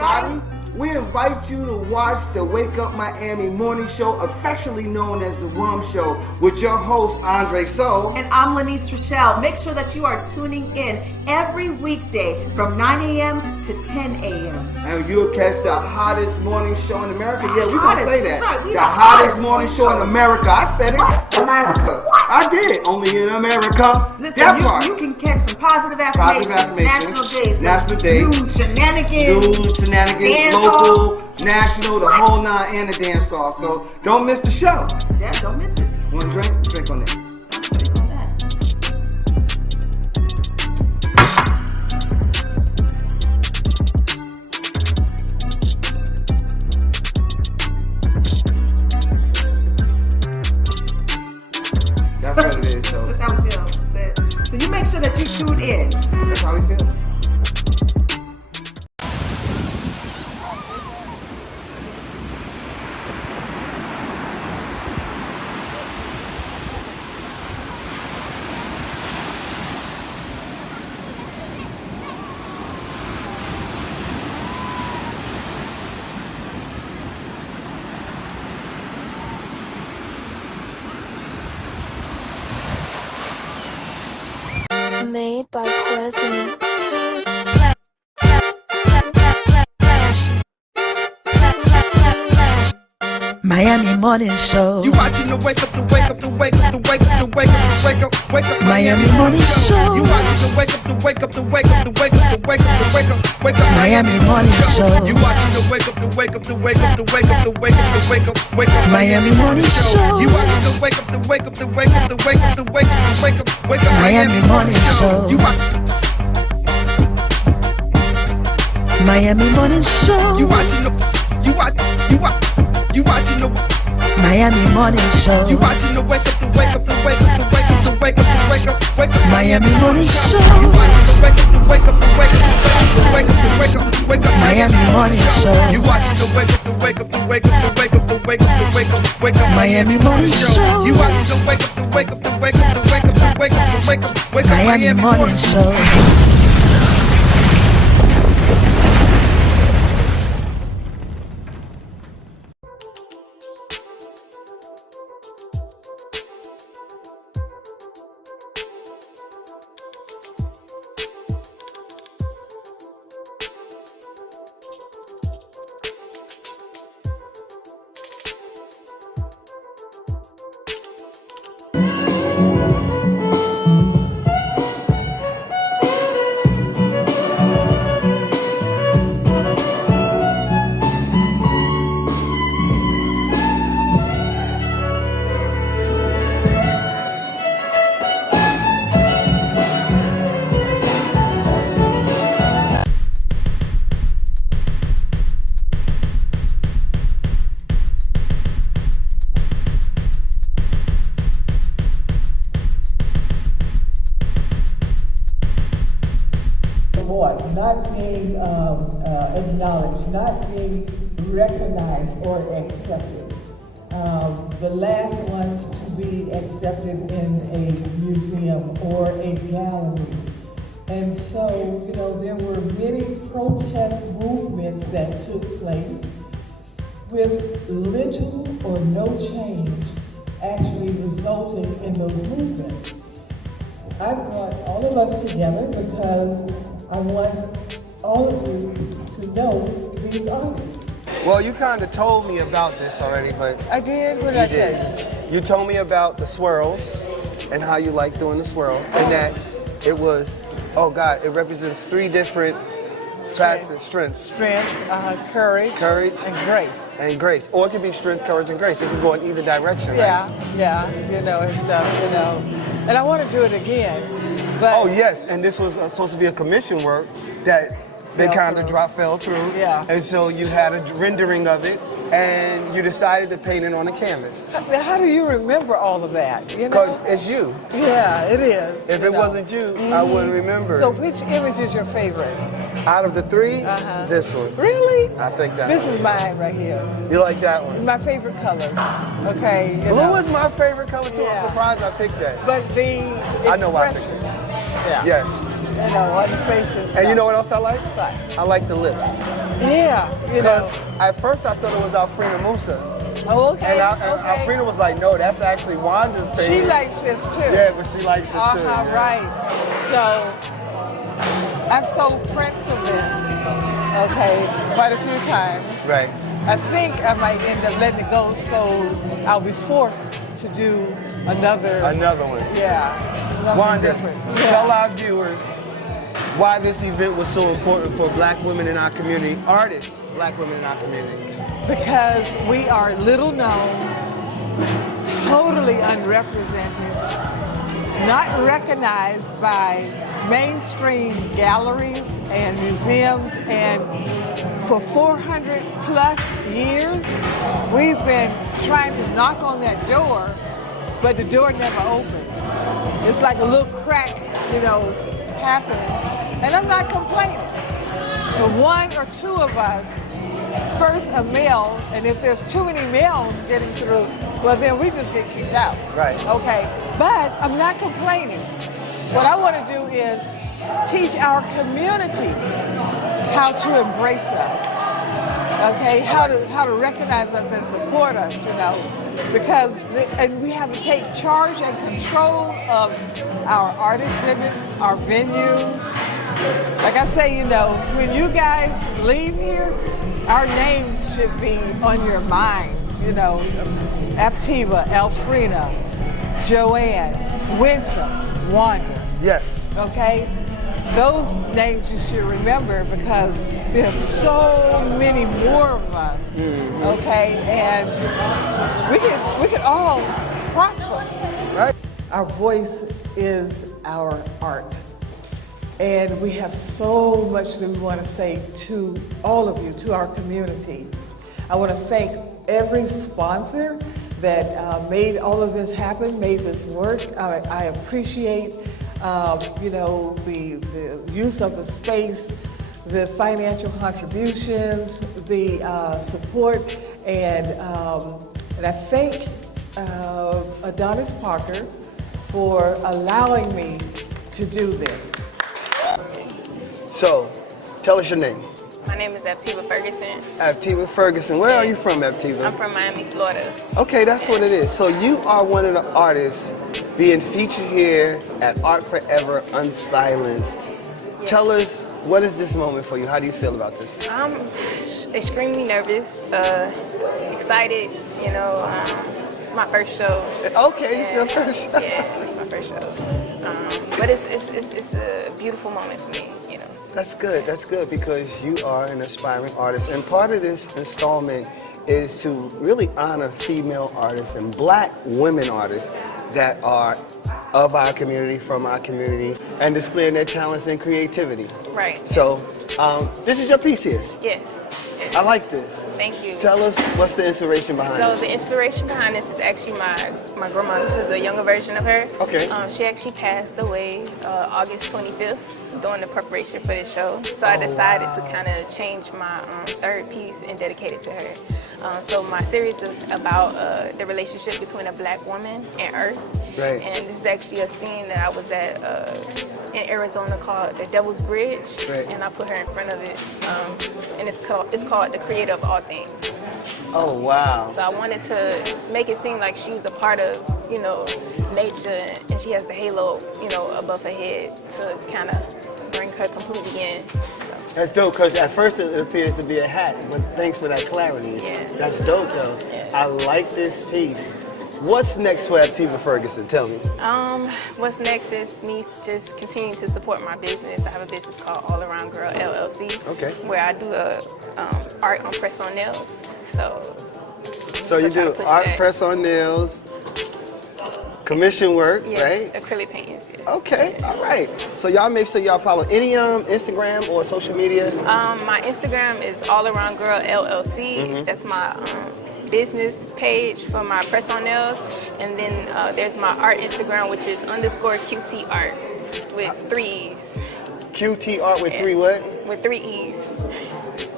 everybody. We invite you to watch the Wake Up Miami morning show, affectionately known as the WUMMS show, with your host, Andre So. And I'm Lyneise Rachelle. Make sure that you are tuning in every weekday from 9 a.m. to 10 a.m. And you'll catch the hottest morning show in America. Yeah, we're going to say that. Right, the hottest morning show in America. I said it. America. I did it. Only in America. Listen, you can catch some positive affirmations. National days. News, shenanigans. Dance local, national, the whole nine, and the dance off. So don't miss the show. Yeah, don't miss it. Want to drink? Drink on that. Drink on that. That's what it is. So that's how we feel. So you make sure that you tune in. That's how we feel. Made by Quezzy. Miami Morning Show. You watching the wake up, the wake up, the wake up, the wake up, the wake up, the wake up, wake up. Miami Morning Show. You watching the wake up, the wake up, the wake up, the wake up, the wake up, the wake up, wake up. Miami Morning Show. You watching the wake up, the wake up, the wake up, the wake up, the wake up, the wake up, wake up. Miami Morning Show. You watching the wake up, the wake up, the wake up, the wake up, the wake up, the wake up, wake up. Miami Morning Show. You Miami Morning Show. You watching the you watching the Miami Morning Show. You watching the wake up, the wake up, the wake up, the wake up, the wake up, the wake up, wake up. Miami Morning Show. You watching the wake up, the wake up, the wake up, the wake up, the wake up, the wake up. Miami Morning Show. You watching the wake up, the wake up, the wake up, the wake up, the wake up, the wake up, wake up. Miami Morning Show. You watching the wake up, the wake up, the wake up, the wake up, the wake up, the wake up, wake up. Miami Morning Show. Not being acknowledged, not being recognized or accepted. The last ones to be accepted in a museum or a gallery. And so, you know, there were many protest movements that took place with little or no change actually resulting in those movements. I brought all of us together because I want all of you to know these artists. Well, you kind of told me about this already, but... I did? What did I tell you? You told me about the swirls and how you like doing the swirls, and that it was, oh God, it represents three different facets, strengths. Strength, courage, and grace. And grace. Or it could be strength, courage, and grace. It can go in either direction, right? Yeah, you know, and stuff, you know. And I want to do it again. But oh yes, and this was supposed to be a commission work that they kind of fell through. Yeah. And so you had a rendering of it, and you decided to paint it on a canvas. How do you remember all of that? Because it's you. Yeah, it is. If it wasn't you, I wouldn't remember. So which image is your favorite? Out of the three, this one. Really? I think that This is mine right here. You like that one? My favorite color. Okay. Blue is my favorite color too. Yeah. I'm surprised I picked that. But I know why I picked it. Yeah. Yes. you know, on the faces. And you know what else I like? What? I like the lips. Yeah, you know. Because at first I thought it was Alfreda Musa. Oh, okay. And Alfreda was like, no, that's actually Wanda's thing. She likes this too. Yeah, but she likes it too. Yeah. Right. So I've sold prints of this, okay, quite a few times. Right. I think I might end up letting it go, so I'll be forced to do another one. Yeah. Wanda, Yeah. tell our viewers why this event was so important for black women in our community, artists, black women in our community. Because we are little known, totally unrepresented, not recognized by mainstream galleries and museums, and for 400 plus years, we've been trying to knock on that door, but the door never opens. It's like a little crack, you know, happens, and I'm not complaining. If one or two of us, first a male, and if there's too many males getting through, well then we just get kicked out. Right. Okay, but I'm not complaining. What I want to do is teach our community how to embrace us, okay? How to recognize us and support us, you know, because and we have to take charge and control of our art exhibits, our venues. Like I say, you know, when you guys leave here, our names should be on your minds, you know, Aptiva, Elfrina, Joanne, Winsome, Wanda. Yes. Okay? Those names you should remember because there's so many more of us, okay? And we could all prosper. Right. Our voice is our art. And we have so much that we want to say to all of you, to our community. I want to thank every sponsor that made all of this happen, made this work. I appreciate you know, the use of the space, the financial contributions, the support, and I thank Adonis Parker for allowing me to do this. So, tell us your name. My name is Aptiva Ferguson. Aptiva Ferguson. Where are you from, Aptiva? I'm from Miami, Florida. Okay, that's what it is. So you are one of the artists being featured here at Art Forever Unsilenced. Yes. Tell us, what is this moment for you? How do you feel about this? I'm extremely nervous, excited, you know, it's my first show. Okay, it's your first show. Yeah, it's my first show. But it's a beautiful moment for me, you know. That's good because you are an aspiring artist. And part of this installment is to really honor female artists and black women artists that are of our community, from our community, and displaying their talents and creativity. Right. So, this is your piece here. Yes. I like this. Thank you. Tell us what's the inspiration behind So it. the inspiration behind this is actually my grandma. This is a younger version of her. Okay. She actually passed away August 25th during the preparation for this show. So I decided to kind of change my third piece and dedicate it to her. So my series is about the relationship between a black woman and Earth. Right. And this is actually a scene that I was at in Arizona called the Devil's Bridge. Right. And I put her in front of it. And it's called The Creator of All Things. Oh, wow. So I wanted to make it seem like she was a part of, you know, nature, and she has the halo, you know, above her head to kind of bring her completely in. So. That's dope, because at first it appears to be a hat, but thanks for that clarity. Yeah. That's dope, though. Yeah. I like this piece. What's next for Aptiva Ferguson? Tell me. What's next is me just continuing to support my business. I have a business called All Around Girl LLC. Okay. Where I do art on press-on nails. So you do art, press-on nails, commission work, yeah, right? Acrylic paintings. Yeah. Okay, all right. So y'all make sure y'all follow any Instagram or social media. My Instagram is All Around Girl LLC. That's my business page for my press-on nails, and then there's my art Instagram, which is _QT art with 3 E's. QT art with 3 what? With 3 E's.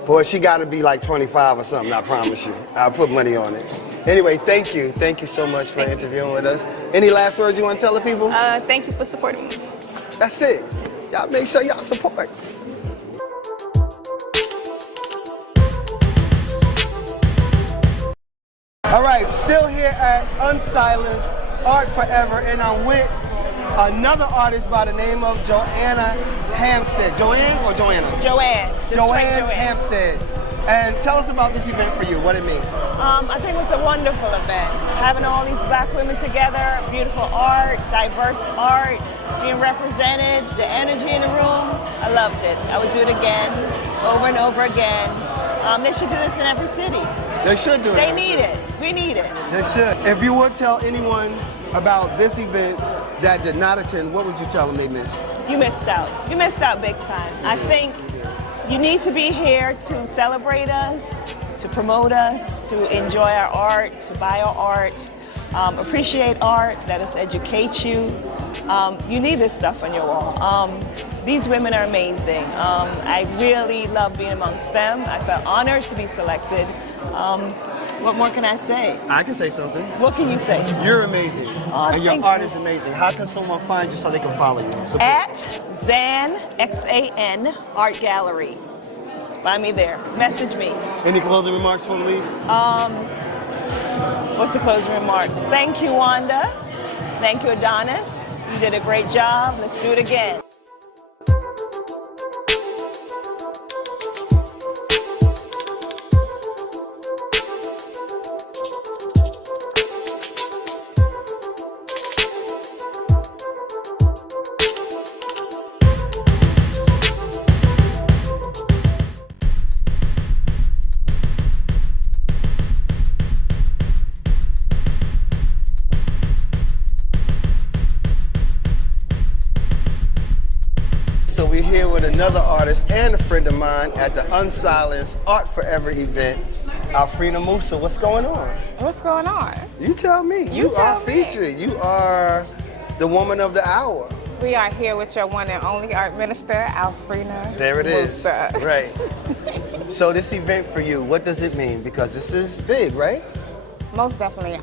Boy, she got to be like 25 or something, I promise you. I'll put money on it. Anyway, thank you. Thank you so much for interviewing with us. Any last words you want to tell the people? Thank you for supporting me. That's it. Y'all make sure y'all support. All right, still here at Unsilenced Art Forever, and I'm with another artist by the name of Joanna Hampstead. Joanne or Joanna? Joanne. Joanne Hampstead. And tell us about this event for you, what it means. I think it's a wonderful event. Having all these black women together, beautiful art, diverse art, being represented, the energy in the room, I loved it. I would do it again, over and over again. They should do this in every city. They should do it. They need it. We need it. They should. If you would tell anyone about this event that did not attend, what would you tell them they missed? You missed out. You missed out big time. I think you need to be here to celebrate us, to promote us, to enjoy our art, to buy our art, appreciate art, let us educate you. You need this stuff on your wall. These women are amazing. I really love being amongst them. I felt honored to be selected. What more can I say? I can say something. What can you say? You're amazing. And your thank art you. is amazing. How can someone find you so they can follow you? Support. At Xan, X-A-N, Art Gallery. Find me there. Message me. Any closing remarks before we leave? What's the closing remarks? Thank you, Wanda. Thank you, Adonis. You did a great job. Let's do it again. So we're here with another artist and a friend of mine at the Unsilenced Art Forever event. Alfreda Musa, what's going on? What's going on? You tell me. You are featured. You are the woman of the hour. We are here with your one and only art minister, Alfreda. There it is. Musa. Right. So this event for you, what does it mean? Because this is big, right? Most definitely.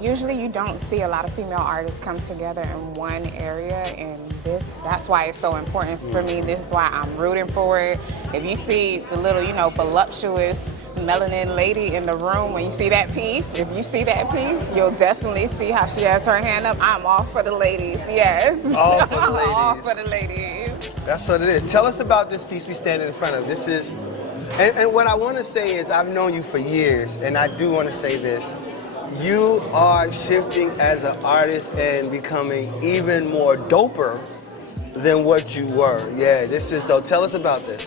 Usually you don't see a lot of female artists come together in one area, and that's why it's so important for me. This is why I'm rooting for it. If you see the little, voluptuous melanin lady in the room, when you see that piece, you'll definitely see how she has her hand up. I'm all for the ladies, yes. All for the ladies. All for the ladies. That's what it is. Tell us about this piece we stand in front of. This is, and what I want to say is I've known you for years, and I do want to say this. You are shifting as an artist and becoming even more doper than what you were. Yeah, this is dope. Tell us about this.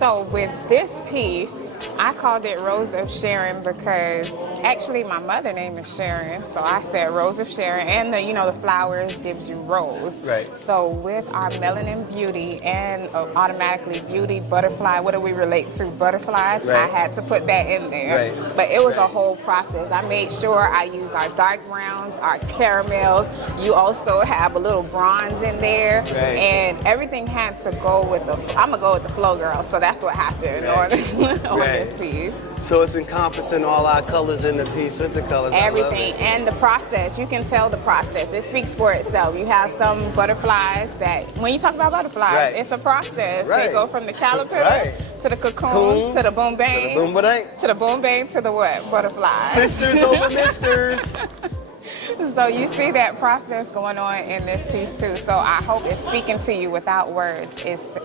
So with this piece, I called it Rose of Sharon because actually my mother's name is Sharon, so I said Rose of Sharon, and the flowers gives you rose. Right. So with our melanin beauty and automatically beauty, butterfly, what do we relate to? Butterflies. Right. I had to put that in there. Right. But it was a whole process. I made sure I used our dark browns, our caramels. You also have a little bronze in there, right. And everything had to go with I'm gonna go with the flow, girl. So that's what happened on this piece. So it's encompassing all our colors in the piece with the colors. Everything, and the process, you can tell the process. It speaks for itself. You have some butterflies that, when you talk about butterflies, right. It's a process. Right. They go from the caterpillar right. to the cocoon, to the boom bang, to the boom bang, to the what? Butterfly. Sisters over misters. So you see that process going on in this piece too. So I hope it's speaking to you without words. It's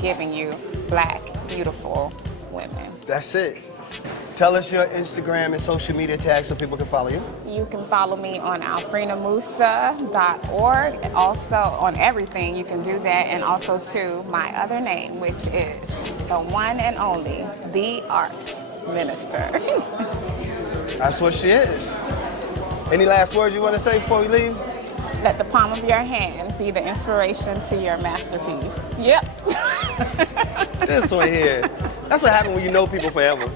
giving you black, beautiful women. That's it. Tell us your Instagram and social media tags so people can follow you. You can follow me on alfredamusa.org. Also on everything, you can do that. And also to my other name, which is the one and only, the Art Minister. That's what she is. Any last words you want to say before we leave? Let the palm of your hand be the inspiration to your masterpiece. Yep. This one here. That's what happens when you know people forever.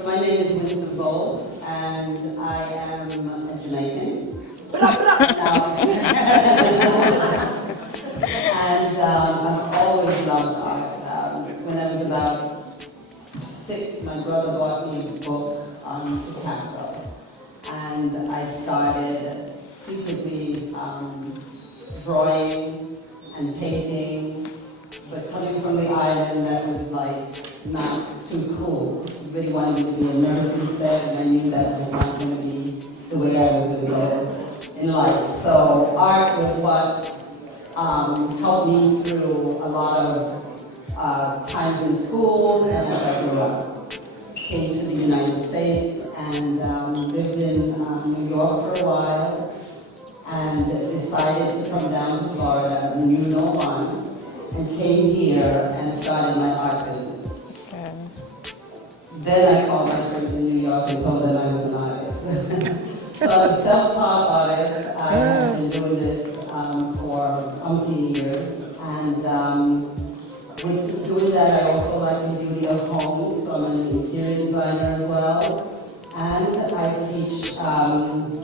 So my name is Lyneise Bolt, and I am a Jamaican. And I've always loved art. When I was about 6, my brother bought me a book on Picasso, and I started secretly drawing and painting, but coming from the island, that was like not too cool. Everybody wanted me to be a nurse instead, and I knew that was not going to be the way I was going to go in life. So art was what helped me through a lot of times in school and as I grew up. Came to the United States and lived in New York for a while, and decided to come down to Florida, knew no one, and came here and started my art business. Okay. Then I called my friends in New York and told them I was an artist. So I'm a self-taught artist. I have been doing this for umpteen years, and with doing that, I also like the beauty of homes, so I'm an interior designer as well. And I teach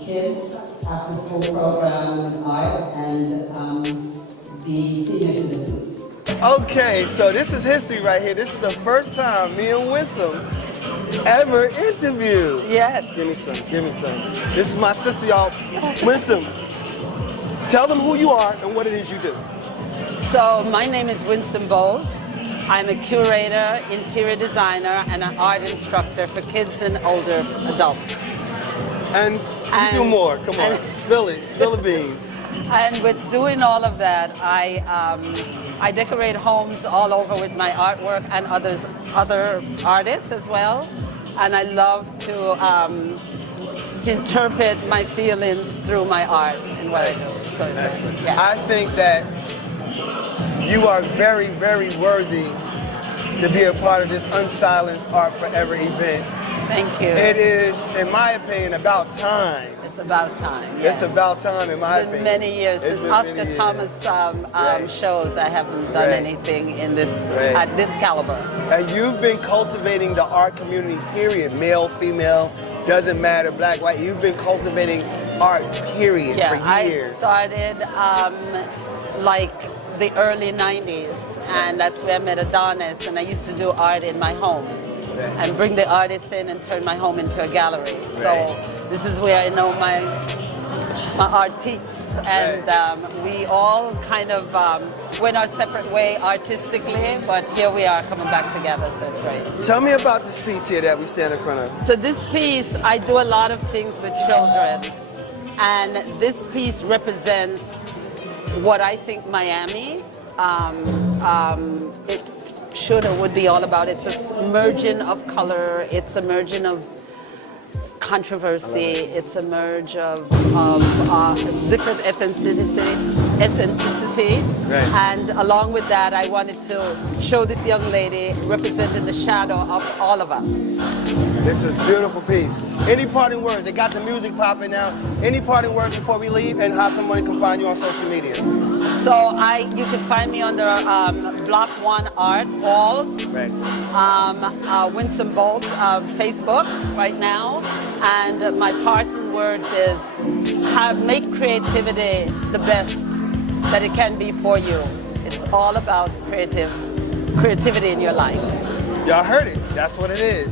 kids after-school program with art and the senior citizens. Okay, so this is history right here. This is the first time me and Winsome ever interviewed. Yes. Give me some. This is my sister, y'all. Winsome, tell them who you are and what it is you do. So my name is Winsome Bolt. I'm a curator, interior designer, and an art instructor for kids and older adults. And you do more. Come on, spill the beans. And with doing all of that, I decorate homes all over with my artwork and other artists as well. And I love to interpret my feelings through my art and what I do. So yeah. I think that you are very, very worthy to be a part of this Unsilenced Art Forever event. Thank you. It is, in my opinion, about time. It's about time. Yes. It's about time, in my opinion. It's been many years. Since Oscar Thomas shows, I haven't done anything in this at this caliber. And you've been cultivating the art community, period. Male, female, doesn't matter, black, white. You've been cultivating art, period, for years. I started like the early 90s, and that's where I met Adonis, and I used to do art in my home. And bring the artists in and turn my home into a gallery. So this is where I know my art peaks. And we all kind of went our separate way artistically, but here we are coming back together, so it's great. Tell me about this piece here that we stand in front of. So this piece, I do a lot of things with children. And this piece represents what I think Miami should or would be all about. It's a merging of color, it's a merging of controversy, it's a merge of different ethnicity. And along with that, I wanted to show this young lady representing the shadow of all of us. This is a beautiful piece. Any parting words? They got the music popping now. Any parting words before we leave, and how someone can find you on social media? So you can find me under Block 1 Art Walls, Winsome Bolt, Facebook right now. And my parting words is make creativity the best that it can be for you. It's all about creativity in your life. Y'all heard it. That's what it is.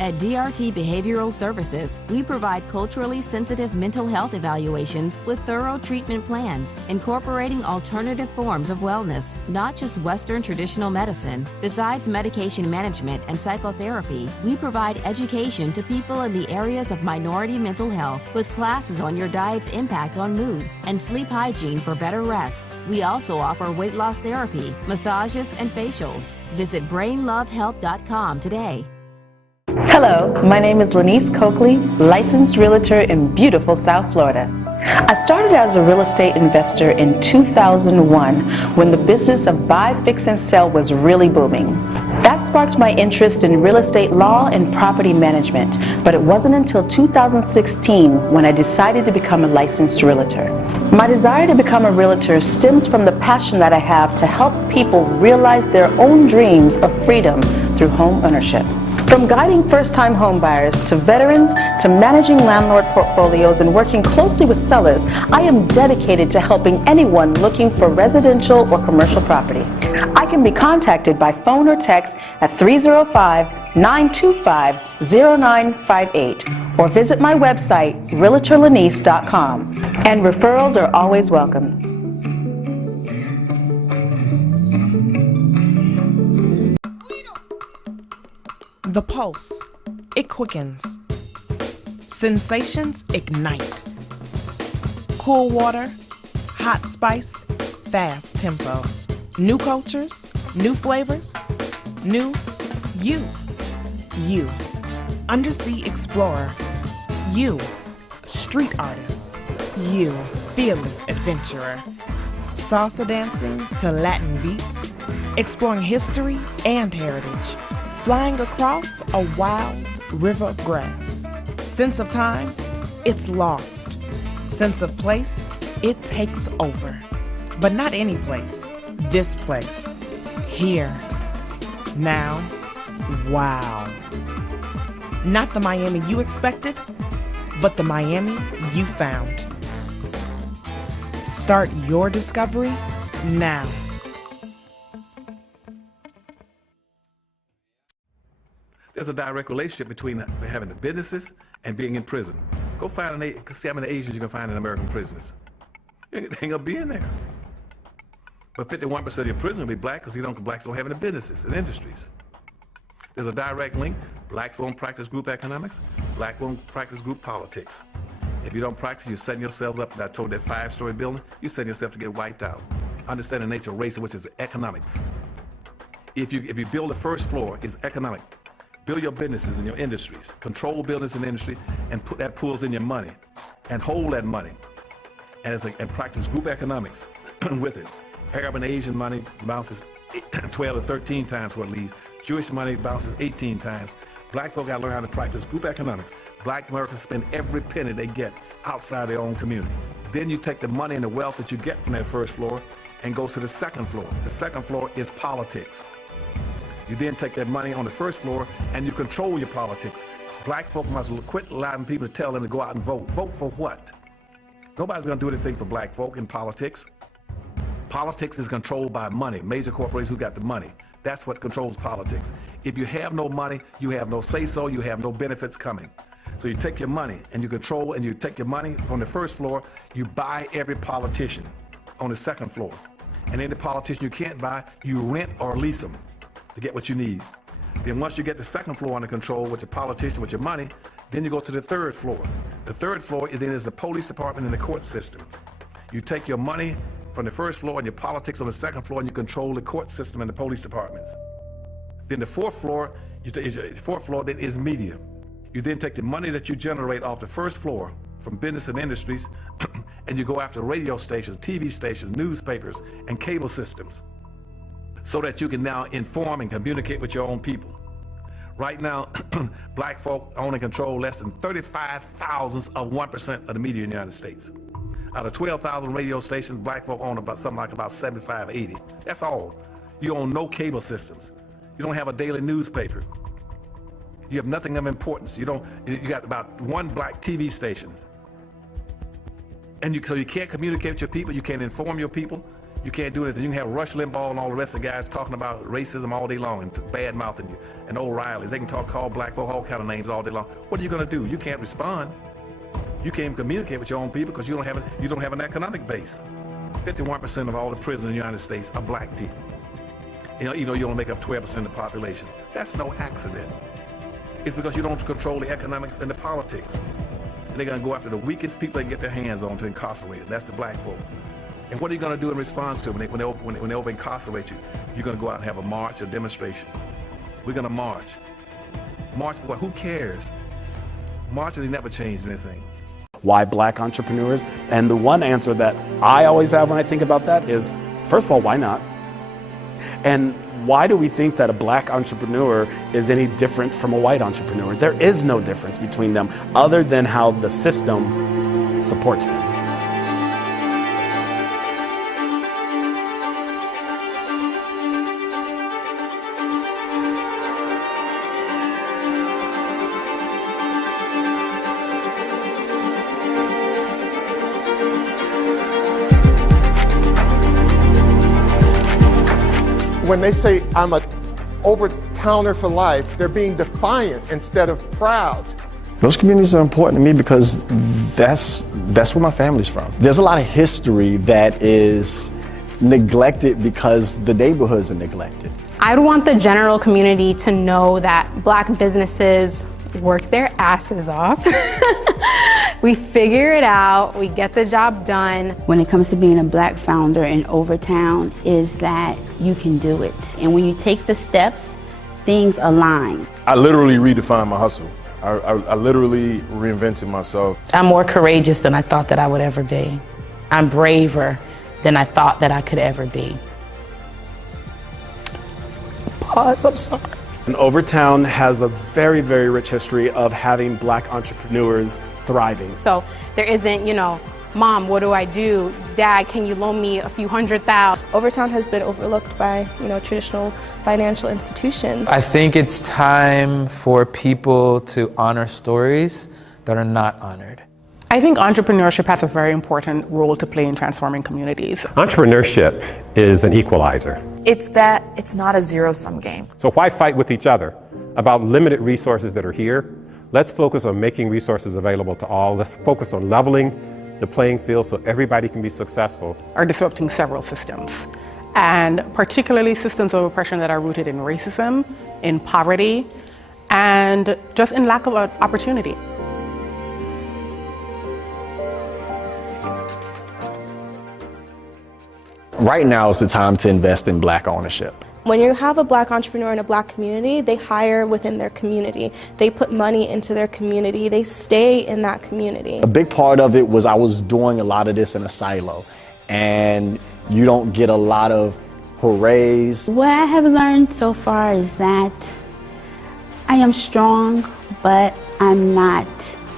At DRT Behavioral Services, we provide culturally sensitive mental health evaluations with thorough treatment plans, incorporating alternative forms of wellness, not just Western traditional medicine. Besides medication management and psychotherapy, we provide education to people in the areas of minority mental health with classes on your diet's impact on mood and sleep hygiene for better rest. We also offer weight loss therapy, massages, and facials. Visit brainlovehelp.com today. Hello, my name is Lyneise Coakley, licensed realtor in beautiful South Florida. I started as a real estate investor in 2001 when the business of buy, fix, and sell was really booming. That sparked my interest in real estate law and property management, but it wasn't until 2016 when I decided to become a licensed realtor. My desire to become a realtor stems from the passion that I have to help people realize their own dreams of freedom through home ownership. From guiding first-time homebuyers to veterans to managing landlord portfolios and working closely with sellers, I am dedicated to helping anyone looking for residential or commercial property. I can be contacted by phone or text at 305-925-0958 or visit my website, realtorlyneise.com, and referrals are always welcome. The pulse, it quickens. Sensations ignite. Cool water, hot spice, fast tempo. New cultures, new flavors, new you. You, undersea explorer. You, street artist. You, fearless adventurer. Salsa dancing to Latin beats, exploring history and heritage. Flying across a wild river of grass. Sense of time, it's lost. Sense of place, it takes over. But not any place, this place. Here, now, wow. Not the Miami you expected, but the Miami you found. Start your discovery now. There's a direct relationship between having the businesses and being in prison. Go find see how many Asians you can find in American prisons. You ain't gonna be in there. But 51% of your prison will be black because blacks don't have any businesses and industries. There's a direct link. Blacks won't practice group economics. Black won't practice group politics. If you don't practice, you're setting yourselves up. I told that 5-story building, you're setting yourself to get wiped out. Understand the nature of race, which is economics. If you build the first floor, it's economic. Build your businesses and your industries. Control business and industry, and put that pulls in your money, and hold that money, and practice group economics with it. Arab and Asian money bounces 12 to 13 times what it leaves. Jewish money bounces 18 times. Black folk got to learn how to practice group economics. Black Americans spend every penny they get outside their own community. Then you take the money and the wealth that you get from that first floor and go to the second floor. The second floor is politics. You then take that money on the first floor and you control your politics. Black folk must quit allowing people to tell them to go out and vote. Vote for what? Nobody's going to do anything for black folk in politics. Politics is controlled by money, major corporations who got the money. That's what controls politics. If you have no money, you have no say-so, you have no benefits coming. So you take your money and you control, and you take your money from the first floor, you buy every politician on the second floor. And any politician you can't buy, you rent or lease them to get what you need. Then once you get the second floor under control with your politician, with your money, then you go to the third floor. The third floor then is the police department and the court systems. You take your money from the first floor and your politics on the second floor, and you control the court system and the police departments. Then the fourth floor, then is media. You then take the money that you generate off the first floor from business and industries, and you go after radio stations, TV stations, newspapers, and cable systems, so that you can now inform and communicate with your own people. Right now, black folk own and control less than 35 thousandths of 1% of the media in the United States. Out of 12,000 radio stations, black folk own about 75, 80. That's all. You own no cable systems. You don't have a daily newspaper. You have nothing of importance. You got about one black TV station. And so you can't communicate with your people, you can't inform your people, you can't do anything. You can have Rush Limbaugh and all the rest of the guys talking about racism all day long and bad-mouthing you, and O'Reilly's. They can call black folk all kind of names all day long. What are you gonna do? You can't respond. You can't even communicate with your own people because you don't have an economic base. 51% of all the prisoners in the United States are black people. You only make up 12% of the population. That's no accident. It's because you don't control the economics and the politics. And they're gonna go after the weakest people they can get their hands on to incarcerate them. That's the black folk. And what are you gonna do in response to them when they over incarcerate you? You're gonna go out and have a march, a demonstration. We're gonna march. March for what? Who cares? Marching never changed anything. why black entrepreneurs? And the one answer that I always have when I think about that is, first of all, why not? And why do we think that a black entrepreneur is any different from a white entrepreneur? There is no difference between them other than how the system supports them. When they say I'm a Overtowner for life, they're being defiant instead of proud. Those communities are important to me because that's where my family's from. There's a lot of history that is neglected because the neighborhoods are neglected. I'd want the general community to know that black businesses work their asses off. We figure it out, we get the job done. When it comes to being a black founder in Overtown, is that you can do it. And when you take the steps, things align. I literally redefined my hustle. I literally reinvented myself. I'm more courageous than I thought that I would ever be. I'm braver than I thought that I could ever be. Pause, I'm sorry. And Overtown has a very, very rich history of having black entrepreneurs thriving. So there isn't, Mom, what do I do? Dad, can you loan me a few $100,000? Overtown has been overlooked by, traditional financial institutions. I think it's time for people to honor stories that are not honored. I think entrepreneurship has a very important role to play in transforming communities. Entrepreneurship is an equalizer. It's that it's not a zero-sum game. So why fight with each other about limited resources that are here? Let's focus on making resources available to all. Let's focus on leveling the playing field so everybody can be successful. Are disrupting several systems, and particularly systems of oppression that are rooted in racism, in poverty, and just in lack of opportunity. Right now is the time to invest in black ownership. When you have a black entrepreneur in a black community, they hire within their community. They put money into their community. They stay in that community. A big part of it was I was doing a lot of this in a silo, and you don't get a lot of hoorays. What I have learned so far is that I am strong, but I'm not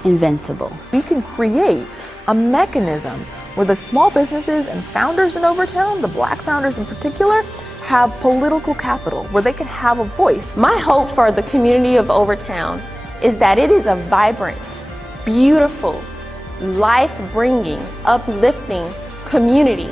invincible. We can create a mechanism where the small businesses and founders in Overtown, the black founders in particular, have political capital, where they can have a voice. My hope for the community of Overtown is that it is a vibrant, beautiful, life-bringing, uplifting community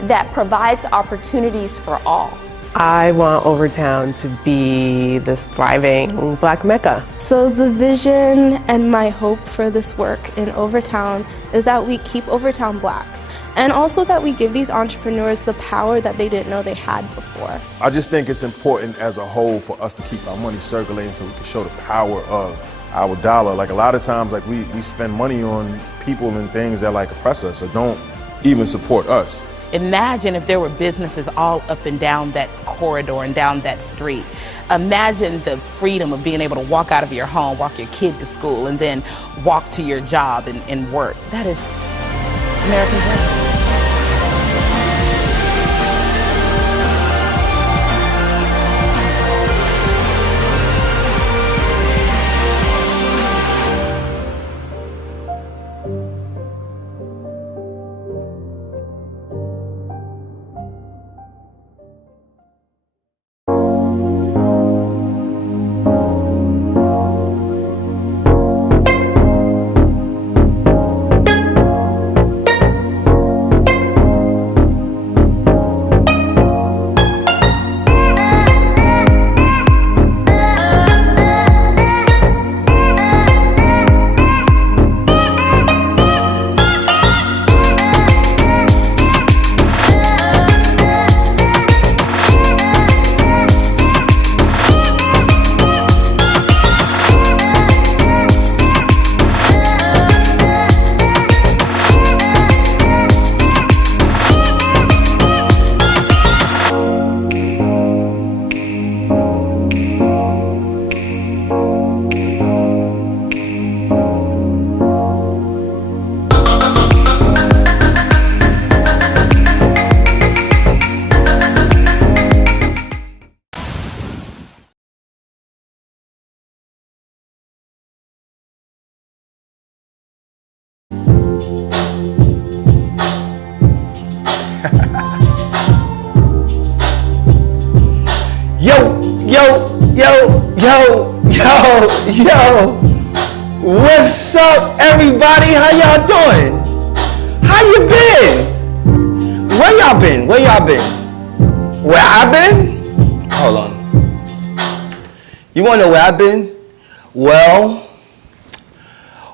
that provides opportunities for all. I want Overtown to be this thriving black mecca. So the vision and my hope for this work in Overtown is that we keep Overtown black, and also that we give these entrepreneurs the power that they didn't know they had before. I just think it's important as a whole for us to keep our money circulating so we can show the power of our dollar. Like a lot of times, like we spend money on people and things that like oppress us or don't even support us. Imagine if there were businesses all up and down that corridor and down that street. Imagine the freedom of being able to walk out of your home, walk your kid to school, and then walk to your job and work. That is American dream. Yo. What's up, everybody? How y'all doing? How you been? Where y'all been? Where I been? Hold on. You wanna know where I've been? Well,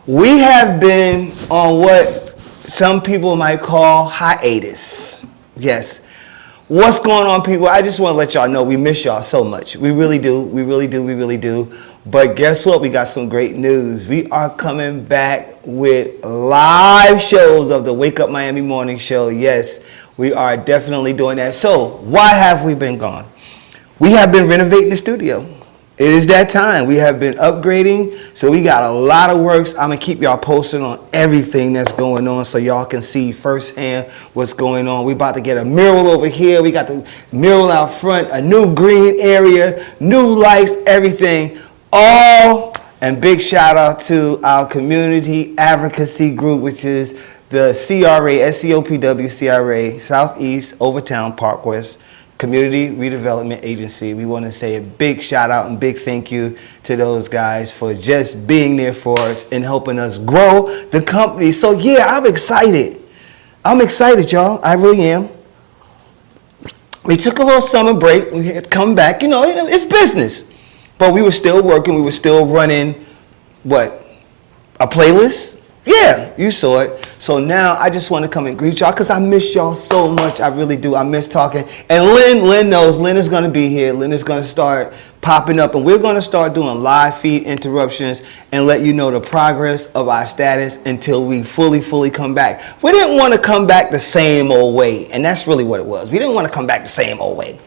we have been on what some people might call hiatus. Yes. What's going on, people? I just want to let y'all know we miss y'all so much. We really do. We really do. But guess what? We got some great news. We are coming back with live shows of the Wake Up Miami Morning Show. Yes, we are definitely doing that. So why have we been gone? We have been renovating the studio. It is that time. We have been upgrading, so we got a lot of works. I'm gonna keep y'all posted on everything that's going on so y'all can see firsthand what's going on. We about to get a mural over here. We got the mural out front, a new green area, new lights, everything. All, and big shout out to our community advocacy group, which is the CRA, SCOPW CRA, Southeast Overtown Park West Community Redevelopment Agency. We want to say a big shout out and big thank you to those guys for just being there for us and helping us grow the company. So yeah, I'm excited. I'm excited, y'all. I really am. We took a little summer break. We had to come back. You know, it's business. But we were still working. We were still running, what, a playlist? Yeah, you saw it. So now I just want to come and greet y'all because I miss y'all so much. I really do. I miss talking. And Lynn knows. Lynn is going to be here. Lynn is going to start popping up. And we're going to start doing live feed interruptions and let you know the progress of our status until we fully come back. We didn't want to come back the same old way. And that's really what it was. We didn't want to come back the same old way.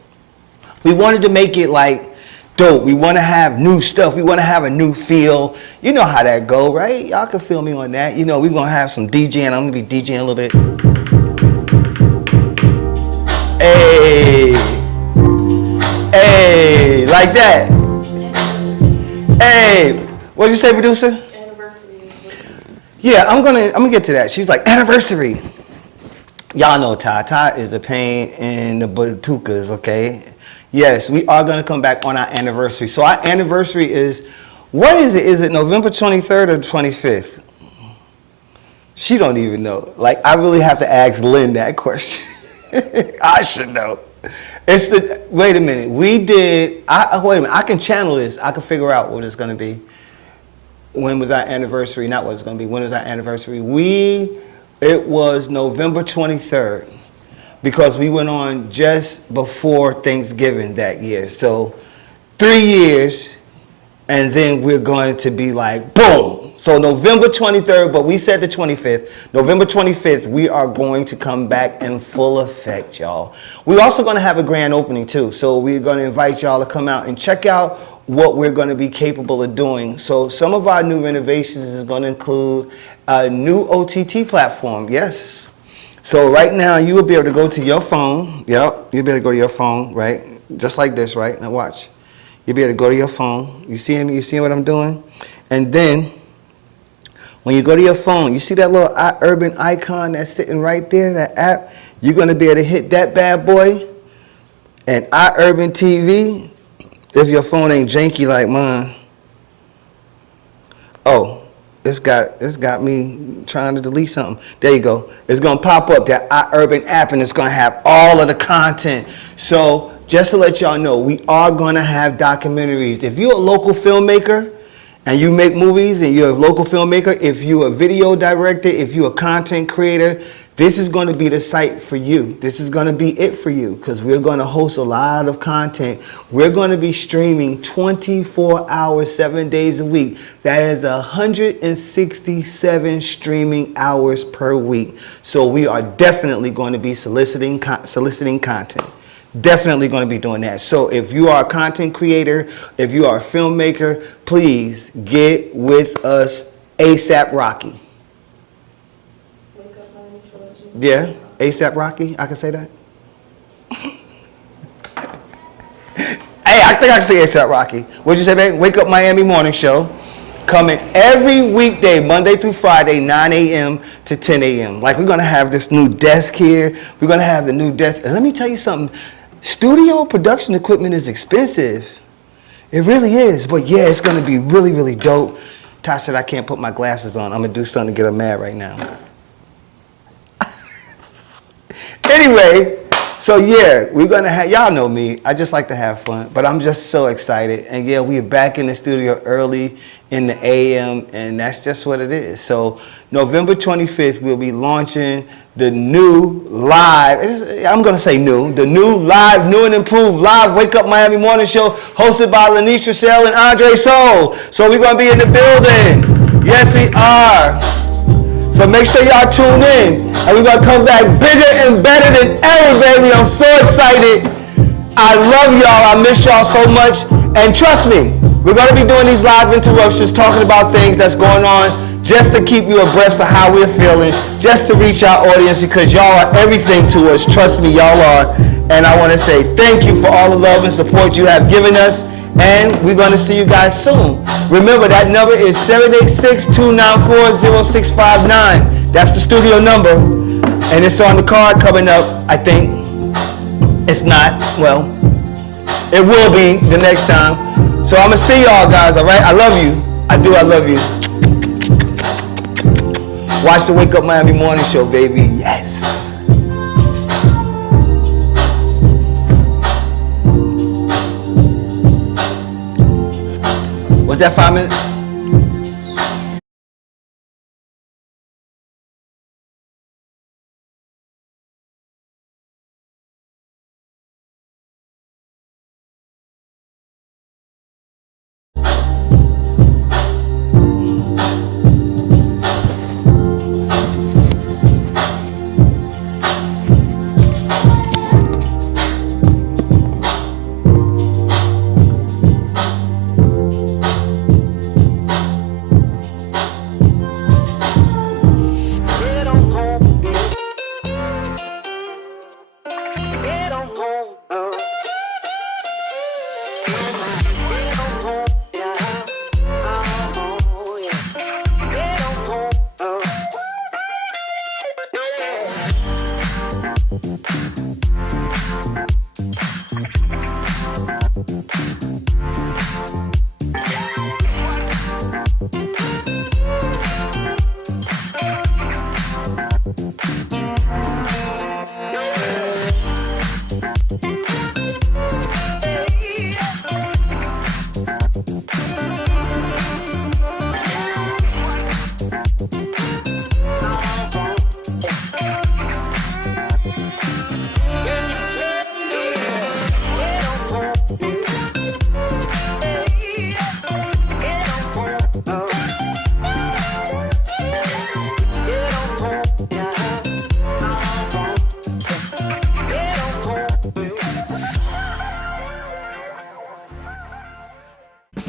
We wanted to make it like dope. We want to have new stuff. We want to have a new feel. You know how that go, right? Y'all can feel me on that. You know, we're going to have some DJing. I'm going to be DJing a little bit. Hey, like that. Hey, what'd you say, producer? Anniversary. Yeah, I'm gonna get to that. She's like, anniversary. Y'all know Ty is a pain in the batukas, okay? Yes, we are going to come back on our anniversary. So our anniversary is, what is it? Is it November 23rd or 25th? She don't even know. Like, I really have to ask Lynn that question. I should know. It's the, wait a minute. Wait a minute. I can channel this. I can figure out what it's going to be. When was our anniversary? Not what it's going to be. When was our anniversary? It was November 23rd. Because we went on just before Thanksgiving that year. So 3 years, and then we're going to be like, boom. So November 23rd, but we said the 25th. November 25th, we are going to come back in full effect, y'all. We're also going to have a grand opening, too. So we're going to invite y'all to come out and check out what we're going to be capable of doing. So some of our new renovations is going to include a new OTT platform, yes. So right now, you will be able to go to your phone. Yep, you'll be able to go to your phone, right? Just like this, right? Now watch. You'll be able to go to your phone. You see me? You see what I'm doing? And then, when you go to your phone, you see that little urban icon that's sitting right there, that app? You're going to be able to hit that bad boy. And iUrban TV, if your phone ain't janky like mine. Oh. It's got me trying to delete something. There you go. It's going to pop up that iUrban app, and it's going to have all of the content. So just to let y'all know, we are going to have documentaries. If you're a local filmmaker and you make movies and you're a local filmmaker, if you're a video director, if you're a content creator, this is going to be the site for you. This is going to be it for you because we're going to host a lot of content. We're going to be streaming 24 hours, 7 days a week. That is 167 streaming hours per week. So we are definitely going to be soliciting content. Definitely going to be doing that. So if you are a content creator, if you are a filmmaker, please get with us ASAP Rocky. Yeah, ASAP Rocky, I can say that. Hey, I think I can say ASAP Rocky. What'd you say, babe? Wake Up Miami Morning Show. Coming every weekday, Monday through Friday, 9 a.m. to 10 a.m. Like, we're going to have this new desk here. We're going to have the new desk. And let me tell you something. Studio production equipment is expensive. It really is, but yeah, it's gonna be really, really dope. Ty said I can't put my glasses on. I'm gonna do something to get her mad right now. Anyway, so yeah, we're gonna have, y'all know me, I just like to have fun, but I'm just so excited. And yeah, we are back in the studio early in the AM, and that's just what it is. So November 25th, we'll be launching the new live, I'm gonna say new, the new live, new and improved live Wake Up Miami morning show hosted by Lyneise, Rachelle, and Andre Soul. So we're gonna be in the building. Yes, we are. So make sure y'all tune in, and we're gonna come back bigger and better than ever, baby. I'm so excited. I love y'all, I miss y'all so much. And trust me, we're gonna be doing these live interruptions, talking about things that's going on, just to keep you abreast of how we're feeling, just to reach our audience, because y'all are everything to us. Trust me, y'all are. And I wanna say thank you for all the love and support you have given us. And we're going to see you guys soon. Remember, that number is 786-294-0659. That's the studio number. And it's on the card coming up, I think. It's not. Well, it will be the next time. So I'm going to see y'all guys, all right? I love you. I do. I love you. Watch the Wake Up Miami morning show, baby. Yes. Was that 5 minutes?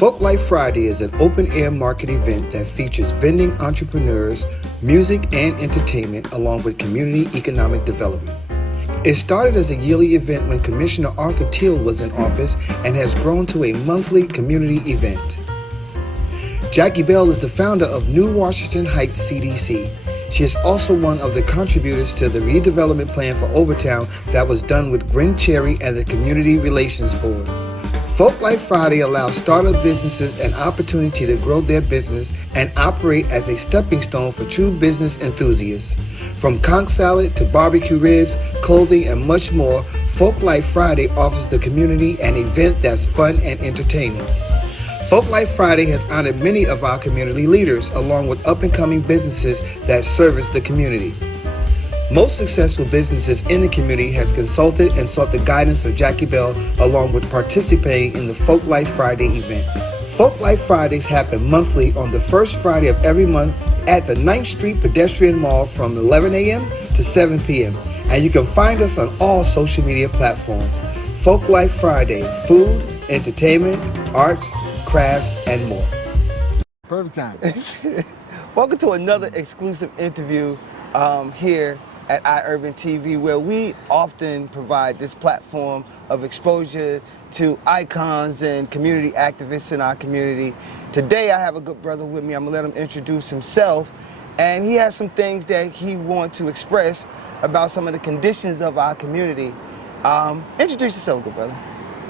Folk Life Friday is an open-air market event that features vending entrepreneurs, music and entertainment, along with community economic development. It started as a yearly event when Commissioner Arthur Teal was in office and has grown to a monthly community event. Jackie Bell is the founder of New Washington Heights CDC. She is also one of the contributors to the redevelopment plan for Overtown that was done with Gwen Cherry and the Community Relations Board. Folk Life Friday allows startup businesses an opportunity to grow their business and operate as a stepping stone for true business enthusiasts. From conch salad to barbecue ribs, clothing, and much more, Folk Life Friday offers the community an event that's fun and entertaining. Folk Life Friday has honored many of our community leaders, along with up-and-coming businesses that service the community. Most successful businesses in the community has consulted and sought the guidance of Jackie Bell, along with participating in the Folk Life Friday event. Folk Life Fridays happen monthly on the first Friday of every month at the 9th Street Pedestrian Mall from 11 a.m. to 7 p.m. And you can find us on all social media platforms. Folk Life Friday, food, entertainment, arts, crafts, and more. Perfect time. Welcome to another exclusive interview here at iUrban TV, where we often provide this platform of exposure to icons and community activists in our community. Today I have a good brother with me. I'm gonna let him introduce himself, and he has some things that he wants to express about some of the conditions of our community. Introduce yourself, good brother.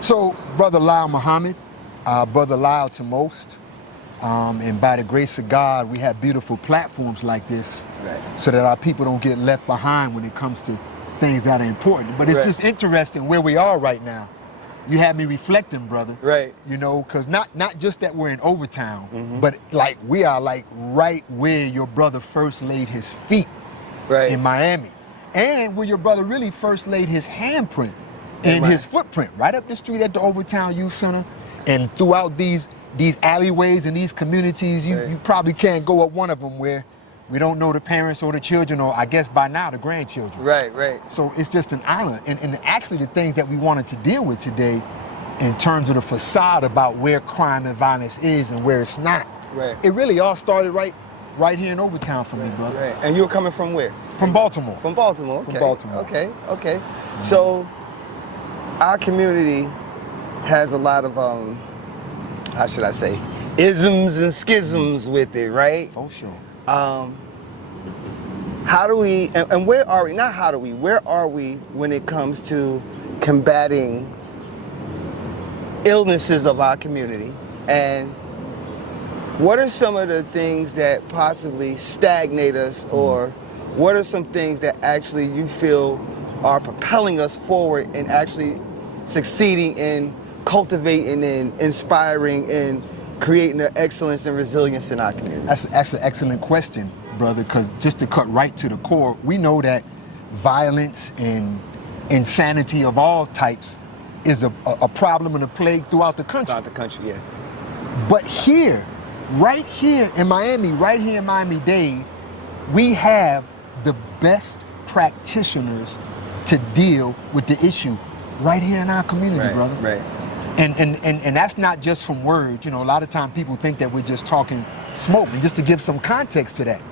So, Brother Lyle Muhammad, brother Lyle to most. And by the grace of God, we have beautiful platforms like this so that our people don't get left behind when it comes to things that are important. But it's just interesting where we are right now. You had me reflecting, brother. Right. You know, because not just that we're in Overtown, but like we are like right where your brother first laid his feet in Miami. And where your brother really first laid his handprint and his footprint, right up the street at the Overtown Youth Center. And throughout these alleyways and these communities, you probably can't go up one of them where we don't know the parents or the children, or I guess by now the grandchildren. Right. So it's just an honor. And actually the things that we wanted to deal with today in terms of the facade about where crime and violence is and where it's not. Right. It really all started right here in Overtown for me, brother. Right. And you were coming from where? From Baltimore. From Baltimore, okay. From Baltimore. Okay. So our community has a lot of, how should I say, isms and schisms with it, right? For sure. How do we, and where are we, not how do we, where are we when it comes to combating illnesses of our community? And what are some of the things that possibly stagnate us, or what are some things that actually you feel are propelling us forward and actually succeeding in cultivating and inspiring and creating the excellence and resilience in our community? That's an excellent question, brother, because just to cut right to the core, we know that violence and insanity of all types is a problem and a plague throughout the country. Throughout the country, yeah. But here, right here in Miami-Dade, we have the best practitioners to deal with the issue right here in our community, brother. Right. And that's not just from words. You know, a lot of times people think that we're just talking smoke. And just to give some context to that,